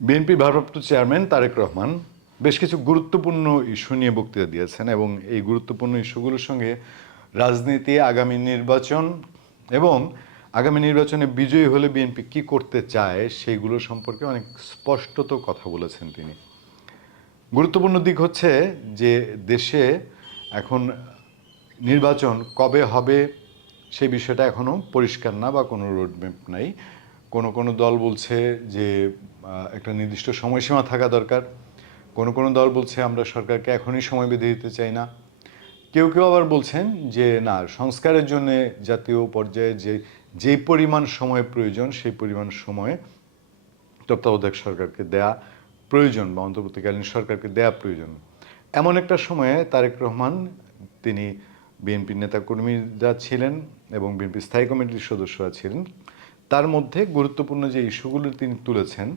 বিএনপির ভারপ্রাপ্ত চেয়ারম্যান তারেক রহমান বেশ কিছু গুরুত্বপূর্ণ ইস্যু নিয়ে বক্তৃতা দিয়েছেন এবং এই গুরুত্বপূর্ণ ইস্যুগুলোর সঙ্গে রাজনীতি, আগামী নির্বাচন এবং আগামী নির্বাচনে বিজয়ী হলে বিএনপি কি করতে চায় সেইগুলো সম্পর্কে অনেক স্পষ্টত কথা বলেছেন তিনি। গুরুত্বপূর্ণ দিক হচ্ছে যে দেশে এখন নির্বাচন কবে হবে সেই বিষয়টা এখনও পরিষ্কার না বা কোনো রোডম্যাপ নাই। কোনো কোনো দল বলছে যে একটা নির্দিষ্ট সময়সীমা থাকা দরকার, কোনো কোনো দল বলছে আমরা সরকারকে এখনই সময় বেঁধে দিতে চাই না, কেউ কেউ আবার বলছেন যে না, সংস্কারের জন্য জাতীয় পর্যায়ে যে পরিমাণ সময় প্রয়োজন সেই পরিমাণ সময় তত্ত্বাবধায়ক সরকারকে দেয়া প্রয়োজন বা অন্তর্বর্তীকালীন সরকারকে দেয়া প্রয়োজন। এমন একটা সময়ে তারেক রহমান, তিনি বিএনপির নেতাকর্মীরা ছিলেন এবং বিএনপি স্থায়ী কমিটির সদস্যরা ছিলেন, তার মধ্যে গুরুত্বপূর্ণ যে ইস্যুগুলো তিনি তুলেছেন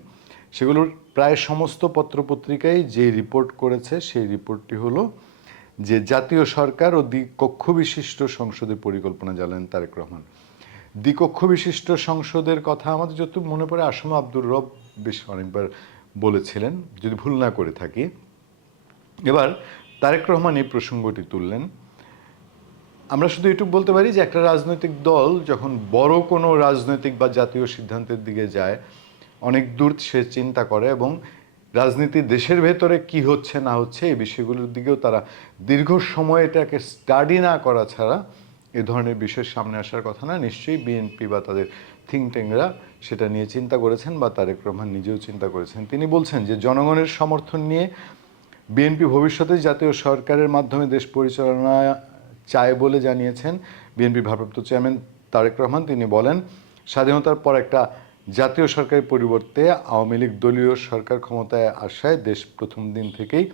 সেগুলোর প্রায় সমস্ত পত্রপত্রিকায় যে রিপোর্ট করেছে সেই রিপোর্টটি হলো যে জাতীয় সরকার ও দ্বিকক্ষ বিশিষ্ট সংসদের পরিকল্পনা জানালেন তারেক রহমান। দ্বিকক্ষ বিশিষ্ট সংসদের কথা আমাদের যতটুকু মনে পড়ে আসমা আব্দুর রব বেশ অনেকবার বলেছিলেন, যদি ভুল না করে থাকি। এবার তারেক রহমান এই প্রসঙ্গটি তুললেন। আমরা শুধু এটুকু বলতে পারি যে একটা রাজনৈতিক দল যখন বড় কোনো রাজনৈতিক বা জাতীয় সিদ্ধান্তের দিকে যায়, অনেক দূর সে চিন্তা করে এবং রাজনীতি দেশের ভেতরে কি হচ্ছে না হচ্ছে এই বিষয়গুলোর দিকেও তারা দীর্ঘ সময় এটাকে স্টাডি না করা ছাড়া এ ধরনের বিষয় সামনে আসার কথা না। নিশ্চয়ই বিএনপি বা তাদের থিঙ্ক ট্যাঙ্করা সেটা নিয়ে চিন্তা করেছেন বা তারেক রহমান নিজেও চিন্তা করেছেন। তিনি বলছেন যে জনগণের সমর্থন নিয়ে বিএনপি ভবিষ্যতে জাতীয় সরকারের মাধ্যমে দেশ পরিচালনা চায় বলে জানিয়েছেন বিএনপির ভারপ্রাপ্ত চেয়ারম্যান তারেক রহমান। তিনি বলেন, স্বাধীনতার পর একটা জাতীয় সরকারের পরিবর্তে আওয়ামী লীগ দলীয় সরকার ক্ষমতায় আসায় দেশ প্রথম দিন থেকেই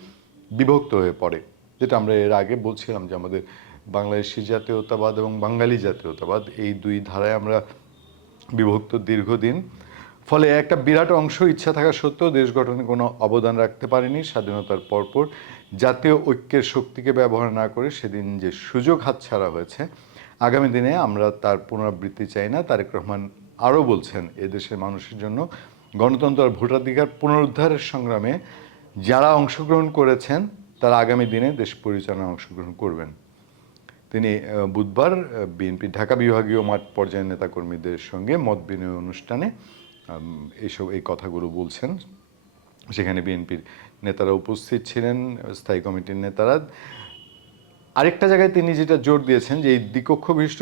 বিভক্ত হয়ে পড়ে। যেটা আমরা এর আগে বলছিলাম যে আমাদের বাংলাদেশি জাতীয়তাবাদ এবং বাঙালি জাতীয়তাবাদ এই দুই ধারায় আমরা বিভক্ত দীর্ঘদিন। ফলে একটা বিরাট অংশ ইচ্ছা থাকা সত্ত্বেও দেশ গঠনে কোনো অবদান রাখতে পারেনি। স্বাধীনতার পরপর জাতীয় ঐক্যের শক্তিকে ব্যবহার না করে সেদিন যে সুযোগ হাতছাড়া হয়েছে, আগামী দিনে আমরা তার পুনরাবৃত্তি চাই না। তারেক রহমান আরও বলছেন, এদেশের মানুষের জন্য গণতন্ত্র আর ভোটাধিকার পুনরুদ্ধারের সংগ্রামে যারা অংশগ্রহণ করেছেন তারা আগামী দিনে দেশ পরিচালনায় অংশগ্রহণ করবেন। তিনি বুধবার বিএনপির ঢাকা বিভাগীয় মাঠ পর্যায়ের নেতাকর্মীদের সঙ্গে মত বিনিময় অনুষ্ঠানে এই কথাগুলো বলছেন। সেখানে বিএনপির নেতারা উপস্থিত ছিলেন, স্থায়ী কমিটির নেতারা। আরেকটা জায়গায় তিনি যেটা জোর দিয়েছেন যে এই দ্বিকক্ষ বিশিষ্ট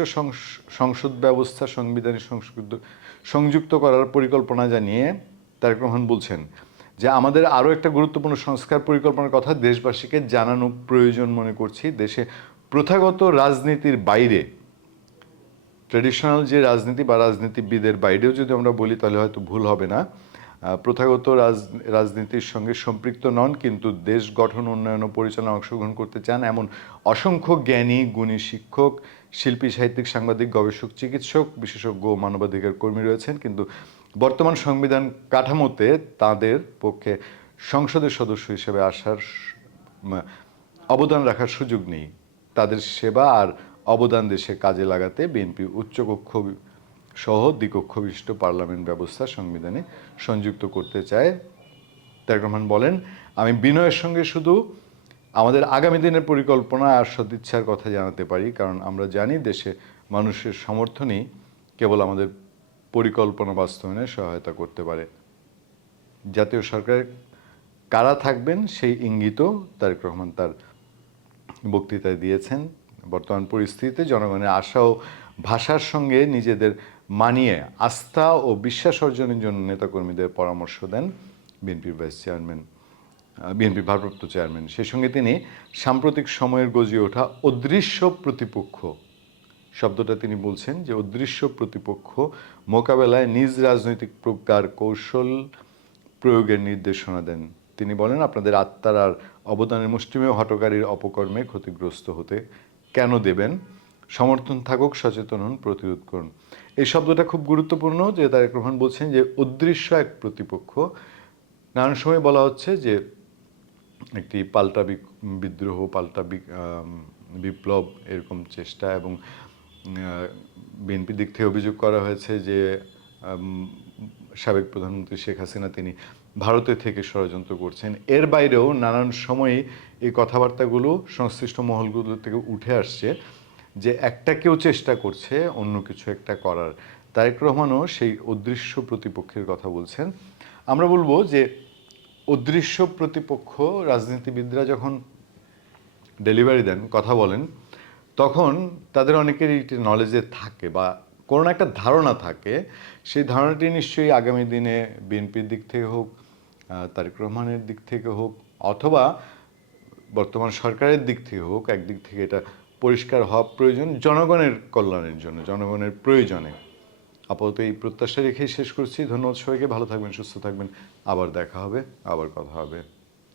সংসদ ব্যবস্থা সাংবিধানিক সংযুক্ত করার পরিকল্পনা জানিয়ে তারেক রহমান বলছেন যে আমাদের আরও একটা গুরুত্বপূর্ণ সংস্কার পরিকল্পনার কথা দেশবাসীকে জানানো প্রয়োজন মনে করছি। দেশে প্রথাগত রাজনীতির বাইরে, ট্র্যাডিশনাল যে রাজনীতি বা রাজনীতিবিদের বাইরেও যদি আমরা বলি তাহলে হয়তো ভুল হবে না, প্রথাগত রাজনীতির সঙ্গে সম্পৃক্ত নন কিন্তু দেশ গঠন, উন্নয়ন ও পরিচালনায় অংশগ্রহণ করতে চান এমন অসংখ্য জ্ঞানী, গুণী শিক্ষক, শিল্পী, সাহিত্যিক, সাংবাদিক, গবেষক, চিকিৎসক, বিশেষজ্ঞ ও মানবাধিকার কর্মী রয়েছেন। কিন্তু বর্তমান সংবিধান কাঠামোতে তাদের পক্ষে সংসদের সদস্য হিসেবে আসার অবদান রাখার সুযোগ নেই। তাদের সেবা আর অবদান দেশে কাজে লাগাতে বিএনপি উচ্চকক্ষ সহ দ্বিকক্ষ বিশিষ্ট পার্লামেন্ট ব্যবস্থা সংবিধানে সংযুক্ত করতে চায়। তারেক রহমান বলেন, আমি বিনয়ের সঙ্গে শুধু আমাদের আগামী দিনের পরিকল্পনা আর সদিচ্ছার কথা জানাতে পারি, কারণ আমরা জানি দেশে মানুষের সমর্থনই কেবল আমাদের পরিকল্পনা বাস্তবায়নে সহায়তা করতে পারে। জাতীয় সরকার কারা থাকবেন সেই ইঙ্গিতও তারেক রহমান তার বক্তৃতায় দিয়েছেন। বর্তমান পরিস্থিতিতে জনগণের আশা ও ভাষার সঙ্গে নিজেদের মানিয়ে আস্থা ও বিশ্বাস অর্জনের জন্য নেতাকর্মীদের পরামর্শ দেন বিএনপির বিএনপির ভারপ্রাপ্ত চেয়ারম্যান। সেই সঙ্গে তিনি সাম্প্রতিক সময়ের গজিয়ে ওঠা অদৃশ্য প্রতিপক্ষ শব্দটা তিনি বলছেন যে অদৃশ্য প্রতিপক্ষ মোকাবেলায় নিজ রাজনৈতিক প্রজ্ঞার কৌশল প্রয়োগের নির্দেশনা দেন। তিনি বলেন, আপনাদের আত্মার আর অবদানের মুষ্টিমেয় হটকারীর অপকর্মে ক্ষতিগ্রস্ত হতে কেন দেবেন? সমর্থন থাকুক, সচেতন হন, প্রতিরোধ করুন। এই শব্দটা খুব গুরুত্বপূর্ণ যে তারেক রহমান বলছেন যে অদৃশ্য এক প্রতিপক্ষ। নানান সময় বলা হচ্ছে যে একটি পাল্টা বিদ্রোহ, পাল্টা বিপ্লব এরকম চেষ্টা, এবং বিএনপির দিক থেকে অভিযোগ করা হয়েছে যে সাবেক প্রধানমন্ত্রী শেখ হাসিনা তিনি ভারতে থেকে ষড়যন্ত্র করছেন। এর বাইরেও নানান সময়ে এই কথাবার্তাগুলো সংশ্লিষ্ট মহলগুলো থেকে উঠে আসছে যে একটা কেউ চেষ্টা করছে অন্য কিছু একটা করার। তারেক রহমানও সেই অদৃশ্য প্রতিপক্ষের কথা বলছেন। আমরা বলবো যে অদৃশ্য প্রতিপক্ষ রাজনীতিবিদরা যখন ডেলিভারি দেন, কথা বলেন, তখন তাদের অনেকেরই নলেজে থাকে বা কোনো একটা ধারণা থাকে। সেই ধারণাটি নিশ্চয়ই আগামী দিনে বিএনপির দিক থেকে হোক, তারেক রহমানের দিক থেকে হোক, অথবা বর্তমান সরকারের দিক থেকে হোক, একদিক থেকে এটা পরিষ্কার হওয়া প্রয়োজন জনগণের কল্যাণের জন্য, জনগণের প্রয়োজনে। আপাতত এই প্রত্যাশা রেখেই শেষ করছি। ধন্যবাদ সবাইকে। ভালো থাকবেন, সুস্থ থাকবেন। আবার দেখা হবে, আবার কথা হবে।